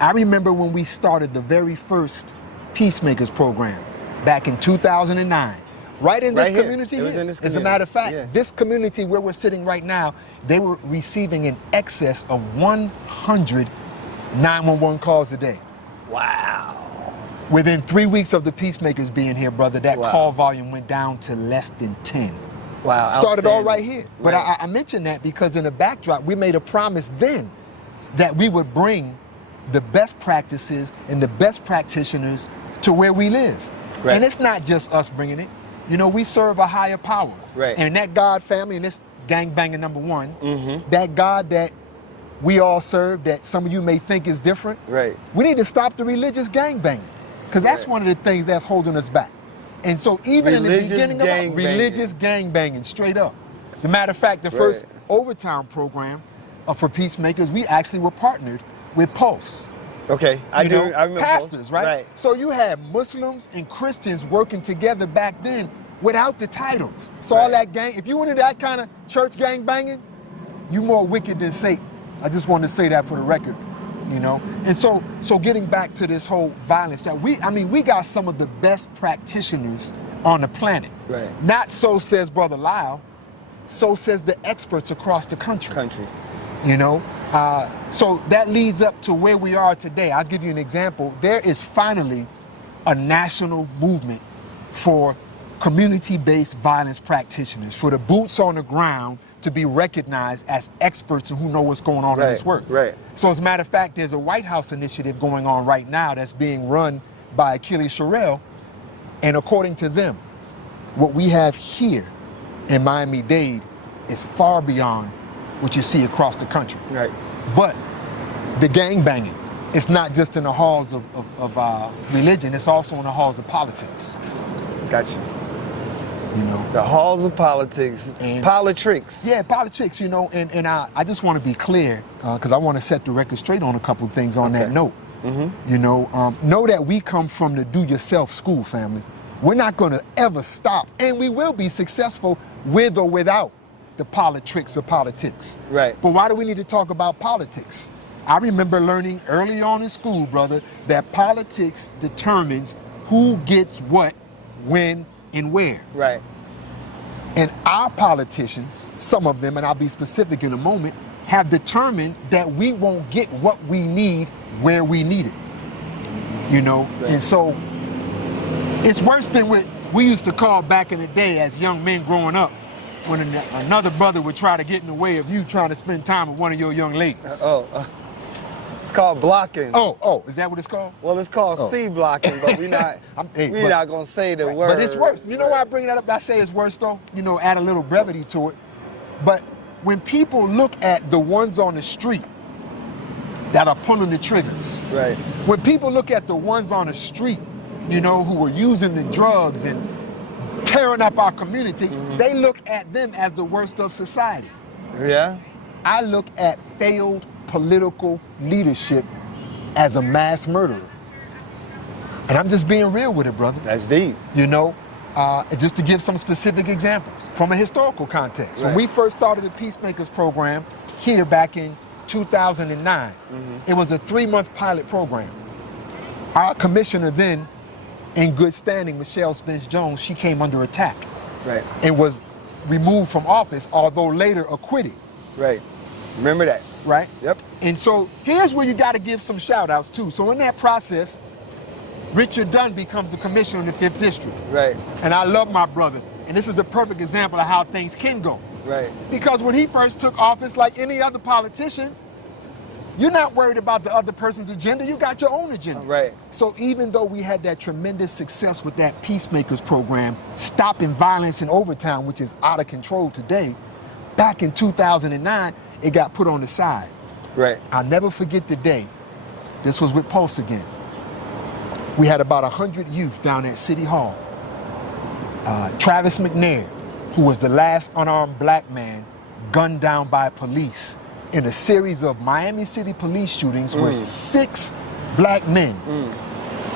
I remember when we started the very first Peacemakers program back in 2009. Right in this community here. As a matter of fact, this community where we're sitting right now, they were receiving in excess of 100 911 calls a day. Wow. Within 3 weeks of the Peacemakers being here, brother, that call volume went down to less than 10. Wow. Started all right here. But I mentioned that because in the backdrop, we made a promise then that we would bring the best practices and the best practitioners to where we live. Right. And it's not just us bringing it. You know, we serve a higher power. Right. And that God family, and this gangbanger number one, that God that we all serve, that some of you may think is different, we need to stop the religious gangbanging, because that's one of the things that's holding us back. And so even in the beginning of religious gangbanging, straight up. As a matter of fact, the first Overtown program for Peacemakers, we actually were partnered with Pulse. Okay, I remember pastors, right? So you had Muslims and Christians working together back then without the titles. So all that gang, if you went into that kind of church gang banging, you more wicked than Satan. I just wanted to say that for the record, you know? And so getting back to this whole violence, that we got some of the best practitioners on the planet. Right. Not so says Brother Lyle, so says the experts across the country. You know? So that leads up to where we are today. I'll give you an example. There is finally a national movement for community-based violence practitioners, for the boots on the ground to be recognized as experts who know what's going on in this work. So as a matter of fact, there's a White House initiative going on right now that's being run by Achilles Sherrill, and according to them, what we have here in Miami-Dade is far beyond what you see across the country. But the gangbanging, it's not just in the halls of religion, it's also in the halls of politics. Gotcha. You know, the halls of politics and politics. Yeah, politics. You know, and I just want to be clear because I want to set the record straight on a couple of things on that note. You know that we come from the do-yourself school, family. We're not going to ever stop, and we will be successful with or without the politics of politics. Right. But why do we need to talk about politics? I remember learning early on in school, brother, that politics determines who gets what, when, and where. Right. And our politicians, some of them, and I'll be specific in a moment, have determined that we won't get what we need where we need it. You know, and so it's worse than what we used to call back in the day as young men growing up, when another brother would try to get in the way of you trying to spend time with one of your young ladies? It's called blocking. Oh, is that what it's called? Well, it's called C blocking, but we're not. We're not gonna say the word. But it's worse. You know why I bring that up? I say it's worse though. You know, add a little brevity to it. But when people look at the ones on the street that are pulling the triggers, right? When people look at the ones on the street, you know, who are using the drugs and tearing up our community, they look at them as the worst of society. Yeah. I look at failed political leadership as a mass murderer. And I'm just being real with it, brother. That's deep. You know, just to give some specific examples from a historical context. Right. When we first started the Peacemakers program here back in 2009, it was a 3-month pilot program. Our commissioner then, in good standing, Michelle Spence-Jones, she came under attack. Right. And was removed from office, although later acquitted. Right. Remember that. Right? Yep. And so here's where you got to give some shout outs too. So in that process, Richard Dunn becomes the commissioner in the 5th District. Right. And I love my brother. And this is a perfect example of how things can go. Right. Because when he first took office, like any other politician, you're not worried about the other person's agenda, you got your own agenda. Right. So even though we had that tremendous success with that Peacemakers program, stopping violence in Overtown, which is out of control today, back in 2009, it got put on the side. Right. I'll never forget the day. This was with Pulse again. We had about 100 youth down at City Hall. Travis McNair, who was the last unarmed black man gunned down by police in a series of Miami City police shootings where 6 black men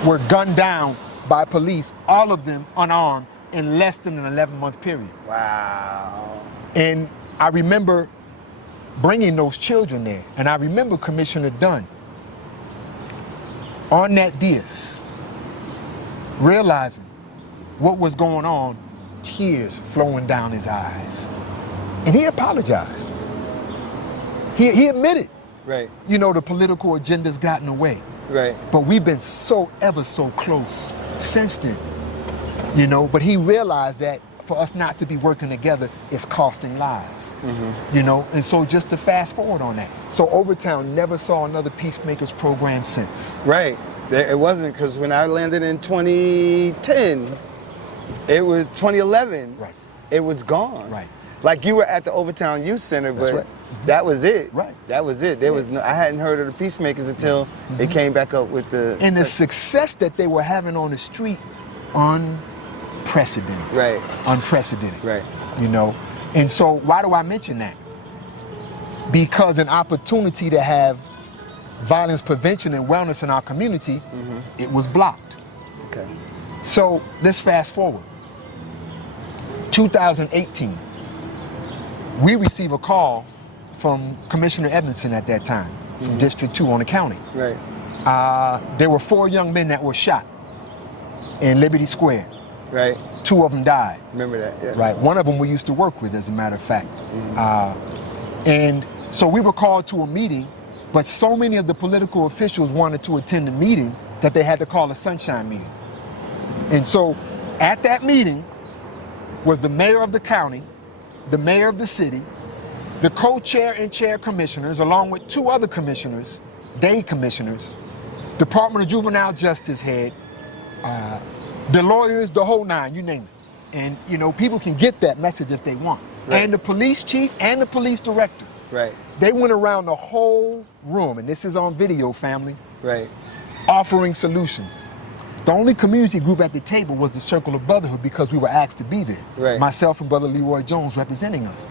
were gunned down by police, all of them unarmed, in less than an 11-month period. Wow. And I remember bringing those children there, and I remember Commissioner Dunn on that dais, realizing what was going on, tears flowing down his eyes. And he apologized. He admitted, right, you know, the political agenda's gotten away. Right. But we've been so ever so close since then, you know, but he realized that for us not to be working together is costing lives, you know, and so just to fast forward on that. So Overtown never saw another Peacemakers program since. Right. It wasn't, because when I landed in 2010, it was 2011. Right. It was gone. Right. Like you were at the Overtown Youth Center, That's but right. that was it. Right. That was it. There was no, I hadn't heard of the Peacemakers until it came back up with the... And the success that they were having on the street, unprecedented. Right. Unprecedented. Right. You know, and so why do I mention that? Because an opportunity to have violence prevention and wellness in our community, it was blocked. Okay. So let's fast forward. 2018, we receive a call from Commissioner Edmondson at that time, from District 2 on the county. Right. There were 4 young men that were shot in Liberty Square. Right. 2 of them died. Remember that, yeah. Right. One of them we used to work with, as a matter of fact. And so we were called to a meeting, but so many of the political officials wanted to attend the meeting that they had to call a sunshine meeting. And so at that meeting was the mayor of the county, the mayor of the city, the co-chair and chair commissioners, along with 2 other commissioners, day commissioners, Department of Juvenile Justice head, the lawyers, the whole 9, you name it. And, you know, people can get that message if they want. Right. And the police chief and the police director. Right. They went around the whole room, and this is on video, family. Right. Offering solutions. The only community group at the table was the Circle of Brotherhood, because we were asked to be there. Right. Myself and Brother Leroy Jones representing us.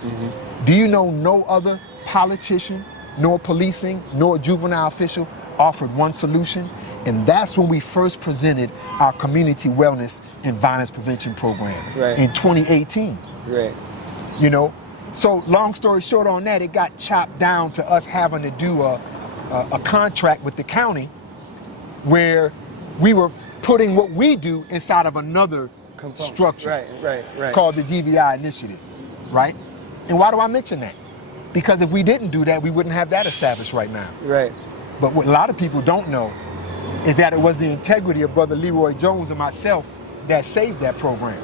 Do you know no other politician, nor policing, nor juvenile official offered one solution? And that's when we first presented our community wellness and violence prevention program in 2018. Right. You know, so long story short on that, it got chopped down to us having to do a contract with the county where we were putting what we do inside of another structure right. called the GVI Initiative, right? And why do I mention that? Because if we didn't do that, we wouldn't have that established right now. Right. But what a lot of people don't know is that it was the integrity of Brother Leroy Jones and myself that saved that program.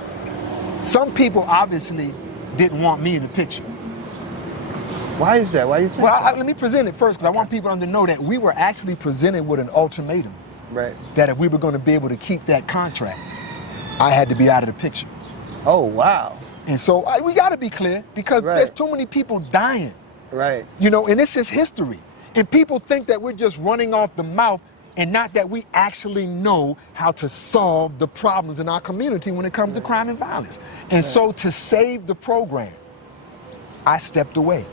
Some people obviously didn't want me in the picture. Why is that? Why do you think? Well, let me present it first, because I want people to know that we were actually presented with an ultimatum. Right. That if we were going to be able to keep that contract, I had to be out of the picture. Oh, wow. And so we got to be clear, because there's too many people dying. Right. You know, and this is history. And people think that we're just running off the mouth, and not that we actually know how to solve the problems in our community when it comes to crime and violence. And so to save the program, I stepped away.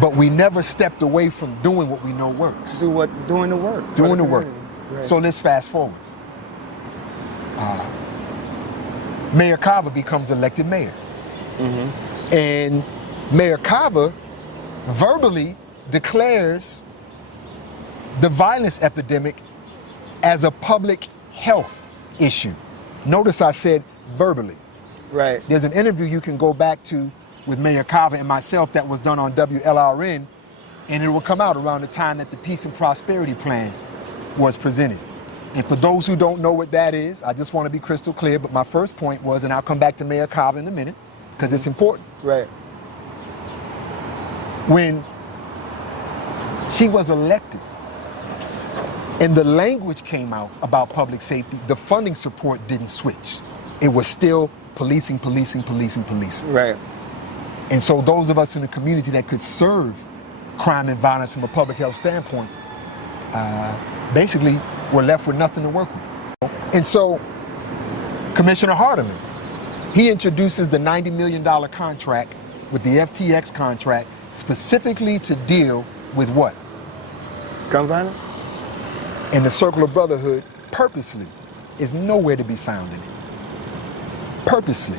But we never stepped away from doing what we know works. Doing the work. Doing the work. Right. So let's fast forward. Mayor Carver becomes elected mayor. And Mayor Carver verbally declares the violence epidemic as a public health issue. Notice I said verbally. Right. There's an interview you can go back to with Mayor Carver and myself that was done on WLRN, and it will come out around the time that the Peace and Prosperity Plan was presented. And for those who don't know what that is, I just want to be crystal clear, but my first point was, and I'll come back to Mayor Carver in a minute, because it's important. Right. When she was elected and the language came out about public safety, the funding support didn't switch. It was still policing, policing, policing, policing. Right. And so those of us in the community that could serve crime and violence from a public health standpoint, basically were left with nothing to work with. And so Commissioner Hardiman, he introduces the $90 million contract with the FTX contract specifically to deal with what? Gun violence? And the Circle of Brotherhood purposely is nowhere to be found in it. Purposely.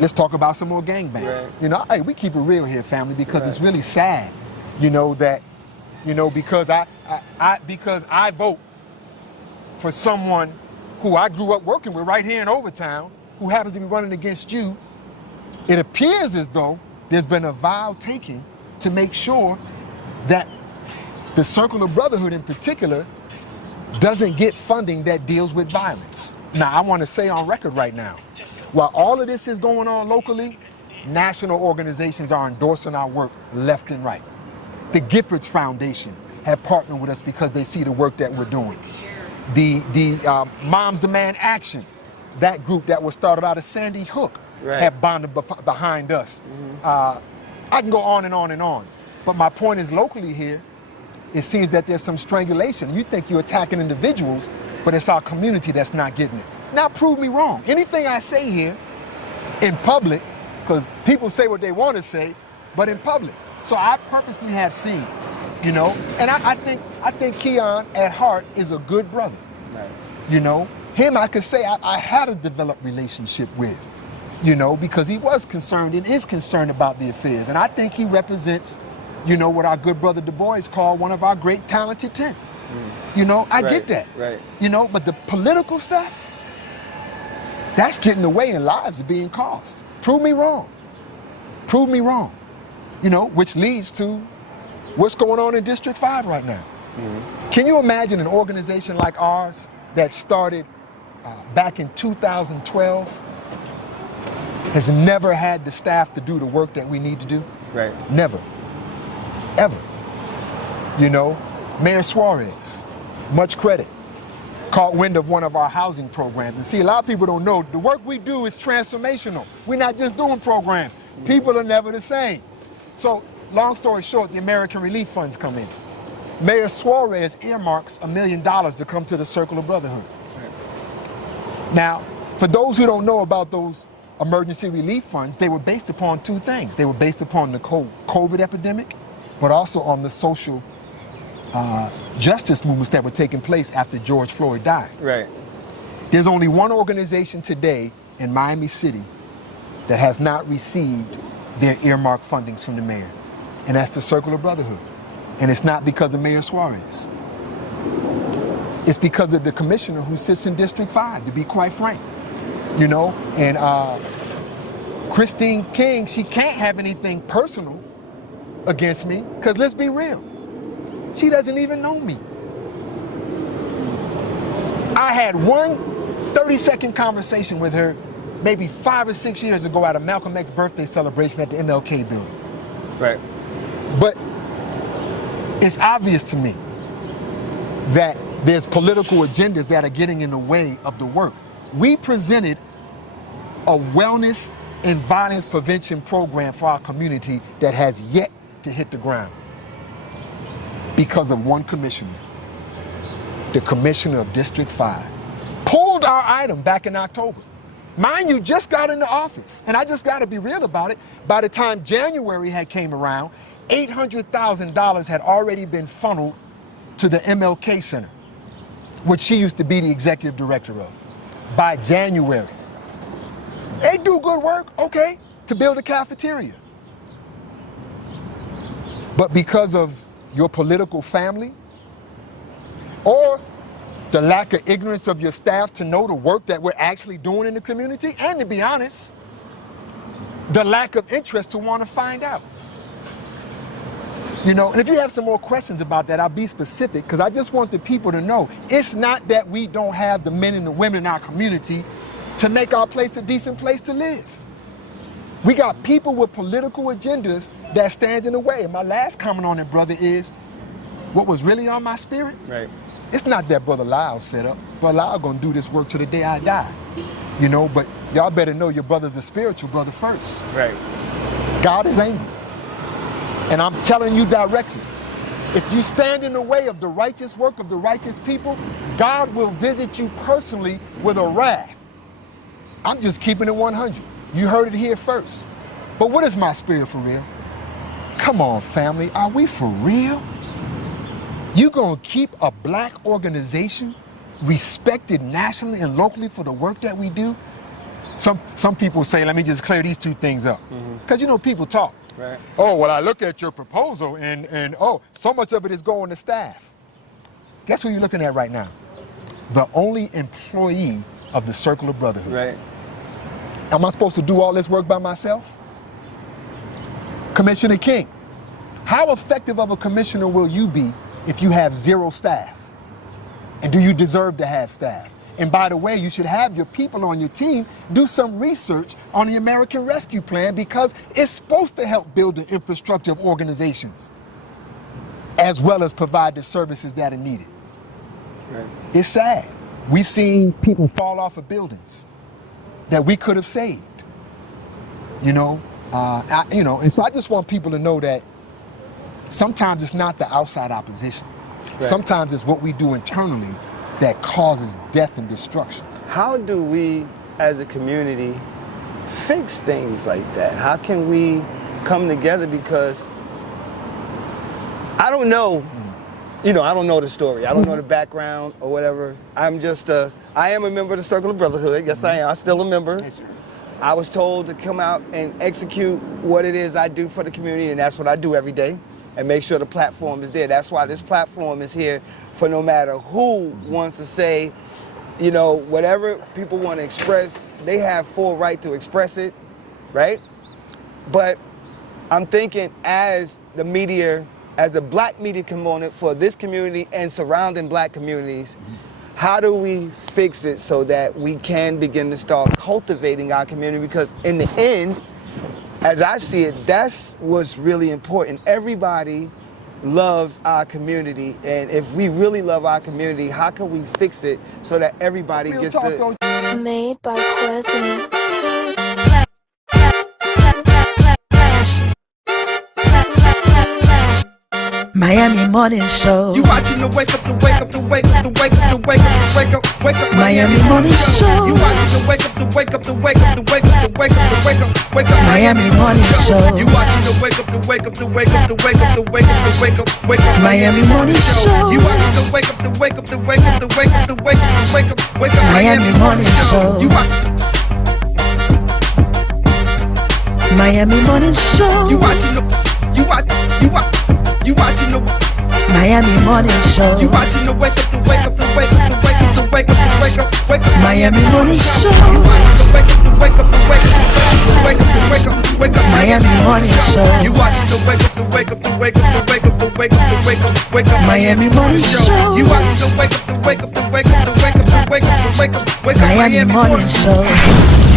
Let's talk about some more gangbang. Right. You know, hey, we keep it real here, family, because it's really sad, you know, that, you know, because I vote for someone who I grew up working with right here in Overtown, who happens to be running against you, it appears as though there's been a vow taken to make sure that the Circle of Brotherhood in particular doesn't get funding that deals with violence. Now, I want to say on record right now, while all of this is going on locally, national organizations are endorsing our work left and right. The Giffords Foundation have partnered with us because they see the work that we're doing. The Moms Demand Action, that group that was started out of Sandy Hook, have bonded behind us. I can go on and on and on. But my point is, locally here, it seems that there's some strangulation. You think you're attacking individuals, but it's our community that's not getting it. Now prove me wrong. Anything I say here in public, because people say what they want to say, but in public. So I purposely have seen, you know, and I think Keon at heart is a good brother. Right. You know, him I could say I had a developed relationship with, you know, because he was concerned and is concerned about the affairs. And I think he represents, you know, what our good brother Du Bois called one of our great talented 10th. You know, I get that. Right. You know, but the political stuff, that's getting away and lives are being cost. Prove me wrong. Prove me wrong. You know, which leads to what's going on in District 5 right now. Can you imagine an organization like ours that started back in 2012 has never had the staff to do the work that we need to do? Right. Never. Ever. You know, Mayor Suarez, much credit, caught wind of one of our housing programs. And see, a lot of people don't know, the work we do is transformational. We're not just doing programs. People are never the same. So, long story short, the American Relief Funds come in. Mayor Suarez earmarks $1 million to come to the Circle of Brotherhood. Now, for those who don't know about those emergency relief funds, they were based upon two things. They were based upon the COVID epidemic, but also on the social justice movements that were taking place after George Floyd died. Right. There's only one organization today in Miami City that has not received their earmarked fundings from the mayor, and that's the Circle of Brotherhood. And it's not because of Mayor Suarez. It's because of the commissioner who sits in District 5, to be quite frank. You know, and Christine King, she can't have anything personal against me, because let's be real, she doesn't even know me. I had one 30-second conversation with her maybe 5 or 6 years ago at a Malcolm X birthday celebration at the MLK building. Right. But it's obvious to me that there's political agendas that are getting in the way of the work. We presented a wellness and violence prevention program for our community that has yet to hit the ground because of one commissioner. The commissioner of District 5 pulled our item back in October. Mind you, just got into office, and I just got to be real about it. By the time January had came around, $800,000 had already been funneled to the MLK Center, which she used to be the executive director of. By January, they do good work, okay, to build a cafeteria. But because of your political family, or the lack of ignorance of your staff to know the work that we're actually doing in the community, and to be honest, the lack of interest to want to find out. You know, and if you have some more questions about that, I'll be specific, because I just want the people to know it's not that we don't have the men and the women in our community to make our place a decent place to live. We got people with political agendas that stand in the way. And my last comment on it, brother, is what was really on my spirit. Right. It's not that Brother Lyle's fed up. Brother Lyle gonna do this work till the day I die. You know, but y'all better know your brother's a spiritual brother first. Right. God is angry. And I'm telling you directly, if you stand in the way of the righteous work of the righteous people, God will visit you personally with a wrath. I'm just keeping it 100. You heard it here first. But what is my spirit for real? Come on, family, are we for real? You gonna keep a black organization respected nationally and locally for the work that we do? Some people say, let me just clear these two things up. Because you know, people talk. Right. Oh, well, I look at your proposal and oh, so much of it is going to staff. Guess who you're looking at right now? The only employee of the Circle of Brotherhood. Right. Am I supposed to do all this work by myself? Commissioner King, how effective of a commissioner will you be if you have 0 staff? And do you deserve to have staff? And by the way, you should have your people on your team do some research on the American Rescue Plan, because it's supposed to help build the infrastructure of organizations as well as provide the services that are needed. Right. It's sad. We've seen people fall off of buildings that we could have saved. You know, and so I just want people to know that sometimes it's not the outside opposition. Right. Sometimes it's what we do internally that causes death and destruction. How do we, as a community, fix things like that? How can we come together? Because I don't know, you know, I don't know the story. I don't know the background or whatever. I am a member of the Circle of Brotherhood. Yes, I am. I'm still a member. I was told to come out and execute what it is I do for the community, and that's what I do every day, and make sure the platform is there. That's why this platform is here, for no matter who wants to say, you know, whatever people want to express, they have full right to express it, right? But I'm thinking, as the media, as a black media component for this community and surrounding black communities, how do we fix it so that we can begin to start cultivating our community? Because in the end, as I see it, that's what's really important. Everybody loves our community, and if we really love our community, how can we fix it so that everybody gets to... Made by Quezzy. Miami Morning Show. You watching the wake up, the wake up, the wake up, the wake up, the wake up, the wake up, wake up. Miami Morning Show. You watching the wake up, the wake up, the wake up, the wake up, the wake up, the wake up, wake up. Miami Morning Show. You watching the wake up, the wake up, the wake up, the wake up, the wake up, the wake up, wake up. Miami Morning Show. You watching the wake up, the wake up, the wake up, the wake up, the wake up, the wake up, wake up. Miami Morning Show. You Miami Morning Show. You watching the Miami Morning Show. You watching the wake up, the wake up, the wake up, the wake up, the wake up, the wake up, wake up. Miami Morning Show. You watching the wake up, the wake up, the wake up, the wake up, the wake up, wake up. Miami Morning Show. You watching the wake up, the wake up, the wake up, the wake up, the wake up, the wake up, wake up. Miami Morning Show. You watching the wake up, the wake up, the wake up, the wake up, the wake up. wake up, wake up, wake up, Miami Morning Show.